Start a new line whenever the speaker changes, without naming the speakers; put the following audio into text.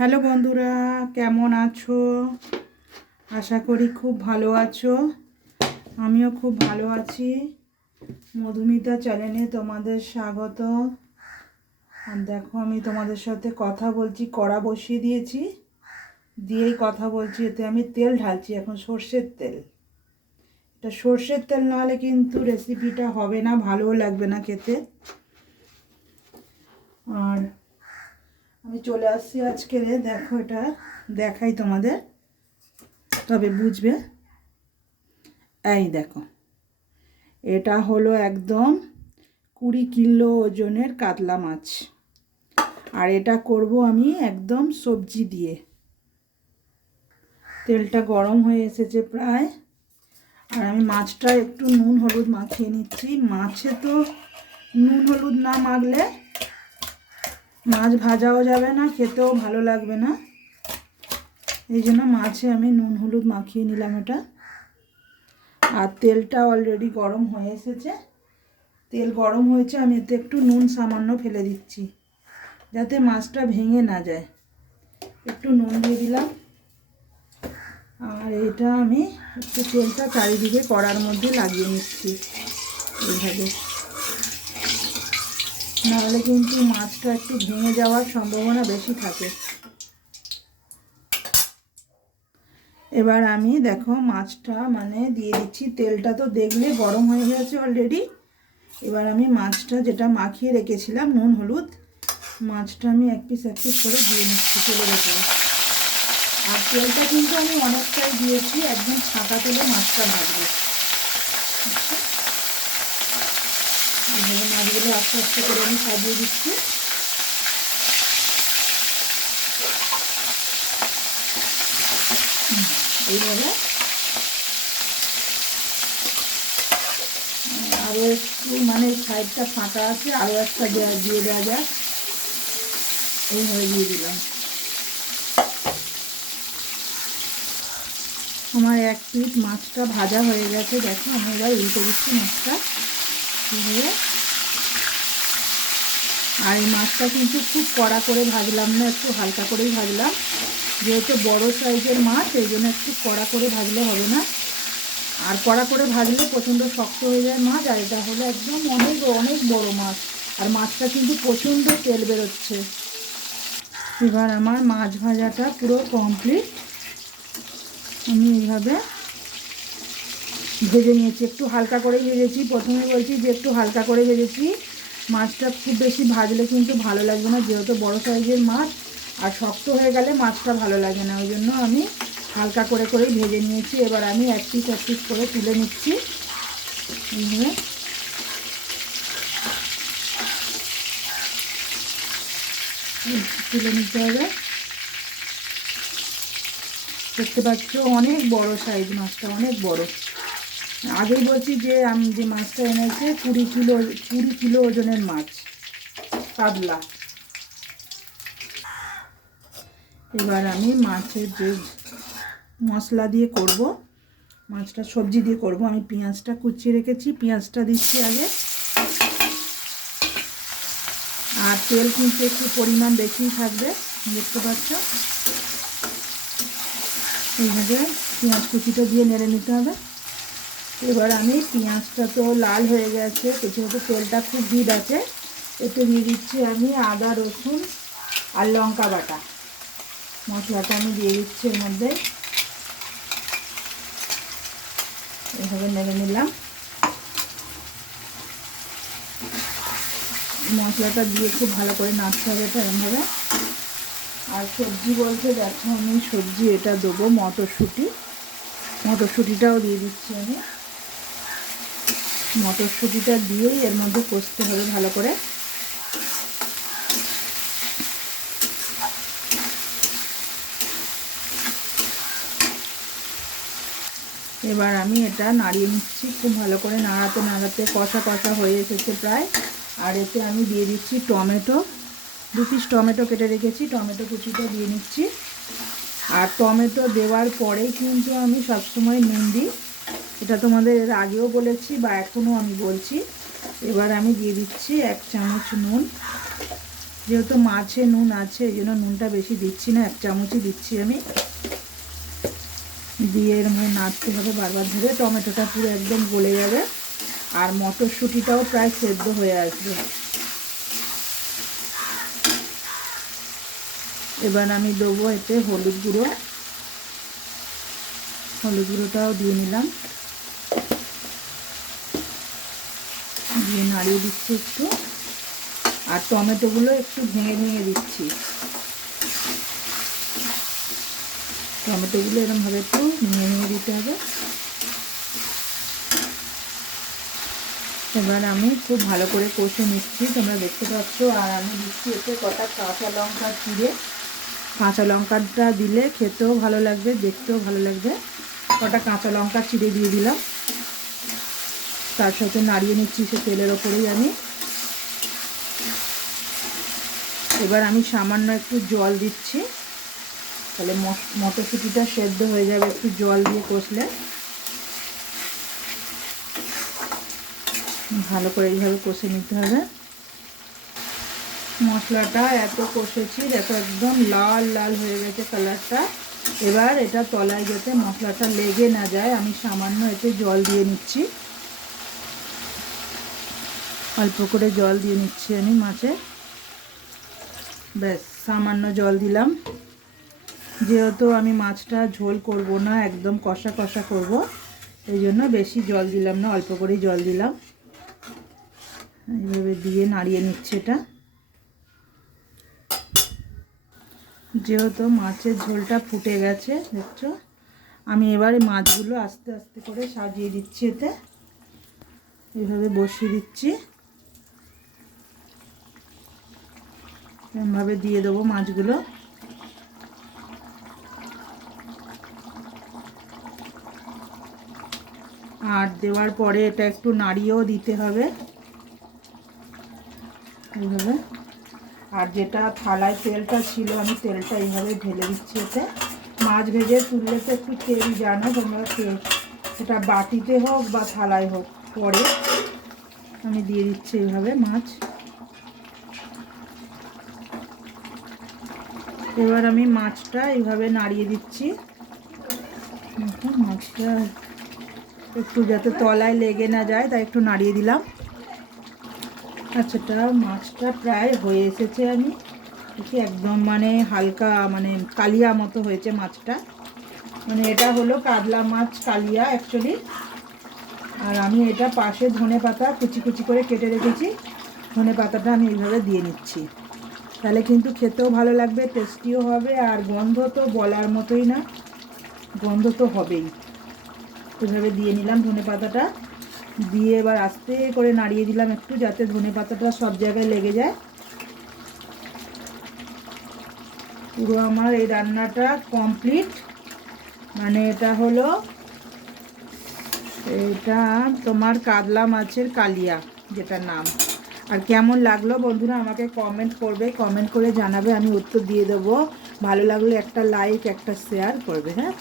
Hello বন্ধুরা, কেমন আছো? আশা করি খুব ভালো আছো। আমিও খুব ভালো আছি। মধুমিতা চ্যানেলে তোমাদের স্বাগত। দেখো, আমি তোমাদের সাথে কথা বলছি, কড়া বসিয়ে দিয়েছি। দিয়েই কথা বলছি, এতে আমি তেল ঢালছি, এখন সর্ষের তেল। এটা সর্ষের তেল না হলে কিন্তু রেসিপিটা হবে না, ভালোও লাগবে না খেতে। আর আমি চলে আসছি আজকে দেখো এটা, দেখাই তোমাদের। তবে বুঝবে। এই দেখো, এটা হলো একদম কুড়ি কিলো ওজনের কাতলা মাছ। আর এটা করব আমি একদম সবজি দিয়ে। তেলটা গরম হয়ে এসেছে প্রায়। আর আমি মাছটা একটু নুন হলুদ মাখিয়ে নিচ্ছি। মাছে তো নুন হলুদ না মাখলে মাছ ভাজাও যাবে না, খেতেও ভালো লাগবে না। এই জন্য মাছে আমি নুন হলুদ মাখিয়ে নিলাম এটা। আর তেলটা অলরেডি গরম হয়ে এসেছে। তেল গরম হয়েছে, আমি এতে একটু নুন সামান্য ফেলে দিচ্ছি, যাতে মাছটা ভেঙে না যায়। একটু নুন দিয়ে দিলাম। আর এটা আমি একটু তেলটা চারিদিকে কড়ার মধ্যে লাগিয়ে নিচ্ছি। এইভাবে। নাহলে কিন্তু মাছটা একটু ভেঙে যাওয়ার সম্ভাবনা বেশি থাকে। এবার আমি দেখো মাছটা মানে দিয়ে দিচ্ছি, তেলটা তো দেখলে গরম হয়ে গেছে অলরেডি এবার আমি মাছটা যেটা মাখিয়ে রেখেছিলাম, নুন, হলুদ, মাছটা আমি এক পিস এক পিস করে দিয়ে নিচ্ছি তেলের উপরে। আর তেলটা কিন্তু আমি অনেকটাই দিয়েছি, একদম ছাঁকা তেলে মাছটা ভাজবো। আচ্ছা। এইভাবে মাছগুলো আস্তে আস্তে করে আমি সাজিয়ে দিচ্ছি। এইভাবে। আরও একটু মানে সাইডটা ফাঁকা আছে আরও একটা দেওয়া দিয়ে দেওয়া যাক। এইভাবে দিয়ে দিলাম। আমার এক পিট মাছটা ভাজা হয়ে গেছে, দেখো, আমি এবার উল্টে দিচ্ছি মাছটা। আর এই মাছটা কিন্তু খুব কড়া করে ভাজলাম না, একটু হালকা করেই ভাজলাম। যেহেতু বড় সাইজের মাছ, এই জন্য একটু কড়া করে ভাজলে হবে না। আর কড়া করে ভাজলে প্রচণ্ড শক্ত হয়ে যায় মাছ, আর এটা হলো একদম অনেক অনেক বড় মাছ। আর মাছটা কিন্তু প্রচণ্ড তেল বেরোচ্ছে। এবার আমার মাছ ভাজাটা পুরো কমপ্লিট আমি এইভাবে ভেজে নিয়েছি, একটু হালকা করে ভেজেছি। প্রথমে বলছি যে একটু হালকা করে ভেজেছি। মাছটা খুব বেশি ভাজলে কিন্তু ভালো লাগবে না, যেহেতু বড় সাইজের মাছ, আর শক্ত হয়ে গেলে মাছটা ভালো লাগে না। ওই জন্য আমি হালকা করে করেই ভেজে নিয়েছি। এবার আমি এক পিস এক পিস করে তুলে নিচ্ছি। তুলে নিতে হবে। দেখতে পাচ্ছ, অনেক বড় সাইজ মাছটা, অনেক বড়। আগেই বলছি যে আমি যে মাছটা এনেছে, কুড়ি কিলো কুড়ি কিলো ওজনের মাছ, কাতলা। এবার আমি মাছের যে মশলা দিয়ে করব, মাছটা সবজি দিয়ে করব, আমি পেঁয়াজটা কুচিয়ে রেখেছি, পেঁয়াজটা দিচ্ছি আগে। আর তেল কিন্তু একটু পরিমাণ বেশিই থাকবে, দেখতে পাচ্ছ? এইভাবে পেঁয়াজ কুচিটা দিয়ে নেড়ে নিতে হবে। এবার আমি পেঁয়াজটা তো লাল হয়ে গেছে যেহেতু তেলটা খুব ভিড় আছে, এতে দিয়ে দিচ্ছি আমি আদা, রসুন আর লঙ্কা বাটা। মশলাটা আমি দিয়ে দিচ্ছি এর মধ্যে। এভাবে নেড়ে নিলাম। মশলাটা দিয়ে খুব ভালো করে নাড়তে হবে এরমভাবে আর সবজি বলতে দেখো আমি সবজি এটা দেবো মটরশুঁটি। মটরশুঁটিটাও দিয়ে দিচ্ছি আমি। মটরশুঁটিটা দিয়েই এর মধ্যে কষতে হবে ভালো করে। এবার আমি এটা নাড়িয়ে নিচ্ছি, খুব ভালো করে নাড়াতে নাড়াতে কষা কষা হয়ে এসেছে প্রায়। আর এতে আমি দিয়ে দিচ্ছি টমেটো। দু পিস টমেটো কেটে রেখেছি, টমেটো কুচিটা দিয়ে নিচ্ছি। আর টমেটো দেওয়ার পরেই কিন্তু আমি সবসময় নুন দিই এটা তোমাদের এর আগেও বলেছি বা এখনও আমি বলছি। এবার আমি দিয়ে দিচ্ছি এক চামচ নুন। যেহেতু মাছে নুন আছে, এই জন্য নুনটা বেশি দিচ্ছি না, এক চামচই দিচ্ছি আমি। দিয়ে এরমভাবে নাড়তে হবে বারবার ধরে। টমেটোটা পুরো একদম গলে যাবে। আর মটরশুঁটিটাও প্রায় সেদ্ধ হয়ে আসবে। এবার আমি দেবো এতে হলুদ গুঁড়ো। হলুদ গুঁড়োটাও দিয়ে নিলাম। দিয়ে নাড়িয়ে দিচ্ছি একটু। আর টমেটোগুলো একটু ভেঙে ভেঙে দিচ্ছি। টমেটোগুলো এরমভাবে একটু ভেঙে ভেঙে দিতে হবে। এবার আমি খুব ভালো করে কষে নিচ্ছি। তোমরা দেখতে পাচ্ছ, আর আমি দিচ্ছি এতে কটা কাঁচা লঙ্কা চিড়ে। কাঁচা লঙ্কাটা দিলে খেতেও ভালো লাগবে, দেখতেও ভালো লাগবে। কটা কাঁচা লঙ্কা চিড়ে দিয়ে দিলাম। তার সাথে নাড়িয়ে নিচ্ছি সে তেলের ওপরেই আমি। এবার আমি সামান্য একটু জল দিচ্ছি। তাহলে মটরশুঁটিটা সেদ্ধ হয়ে যাবে একটু জল দিয়ে কষলে। ভালো করে এইভাবে কষে নিতে হবে। মশলাটা এত কষেছি, দেখো একদম লাল লাল হয়ে গেছে কালারটা। এবার এটা তলায় যাতে মশলাটা লেগে না যায়, আমি সামান্য এতে জল দিয়ে নিচ্ছি। অল্প করে জল দিয়ে নিচ্ছি আমি মাছে। ব্যাস, সামান্য জল দিলাম। যেহেতু আমি মাছটা ঝোল করব না, একদম কষা কষা করব, এই জন্য বেশি জল দিলাম না, অল্প করেই জল দিলাম। এইভাবে দিয়ে নাড়িয়ে নিচ্ছে এটা। যেহেতু মাছের ঝোলটা ফুটে গেছে, দেখছ? আমি এবারে মাছগুলো আস্তে আস্তে করে সাজিয়ে দিচ্ছি এতে। এইভাবে বসিয়ে দিচ্ছি। এরমভাবে দিয়ে দেবো মাছগুলো। আর দেওয়ার পরে এটা একটু নাড়িয়েও দিতে হবে। এইভাবে। আর যেটা থালায় তেলটা ছিল, আমি তেলটা এইভাবে ঢেলে দিচ্ছি এতে। মাছ ভেজে তুললে তো একটু তেল জানো তোমরা সেটা বাটিতে হোক বা থালায় হোক, পরে আমি দিয়ে দিচ্ছি এইভাবে মাছ। এবার আমি মাছটা এইভাবে নাড়িয়ে দিচ্ছি। মাছটা একটু যাতে তলায় লেগে না যায়, তাই একটু নাড়িয়ে দিলাম। আচ্ছাটা মাছটা প্রায় হয়ে এসেছে আমি। দেখি, একদম মানে হালকা মানে কালিয়া মতো হয়েছে মাছটা। মানে এটা হলো কাতলা মাছ, কালিয়া অ্যাকচুয়ালি আর আমি এটা পাশে ধনে পাতা কুচি কুচি করে কেটে রেখেছি। ধনে পাতাটা আমি এইভাবে দিয়ে নিচ্ছি। তাহলে কিন্তু খেতেও ভালো লাগবে টেস্টিও হবে, আর গন্ধ তো বলার মতোই না। গন্ধ তো হবেই। এভাবে দিয়ে নিলাম ধনে পাতাটা। দিয়ে এবার আস্তে করে নাড়িয়ে দিলাম একটু যাতে ধনে পাতাটা সব জায়গায় লেগে যায়। পুরো আমার এই রান্নাটা কমপ্লিট মানে এটা হলো, এটা তোমার কাতলা মাছের কালিয়া যেটা নাম। আর কেমন লাগল বন্ধুরা আমাকে কমেন্ট করবে কমেন্ট করে জানাবে, আমি উত্তর দিয়ে দেবো। ভালো লাগলে একটা লাইক একটা শেয়ার করবে হ্যাঁ?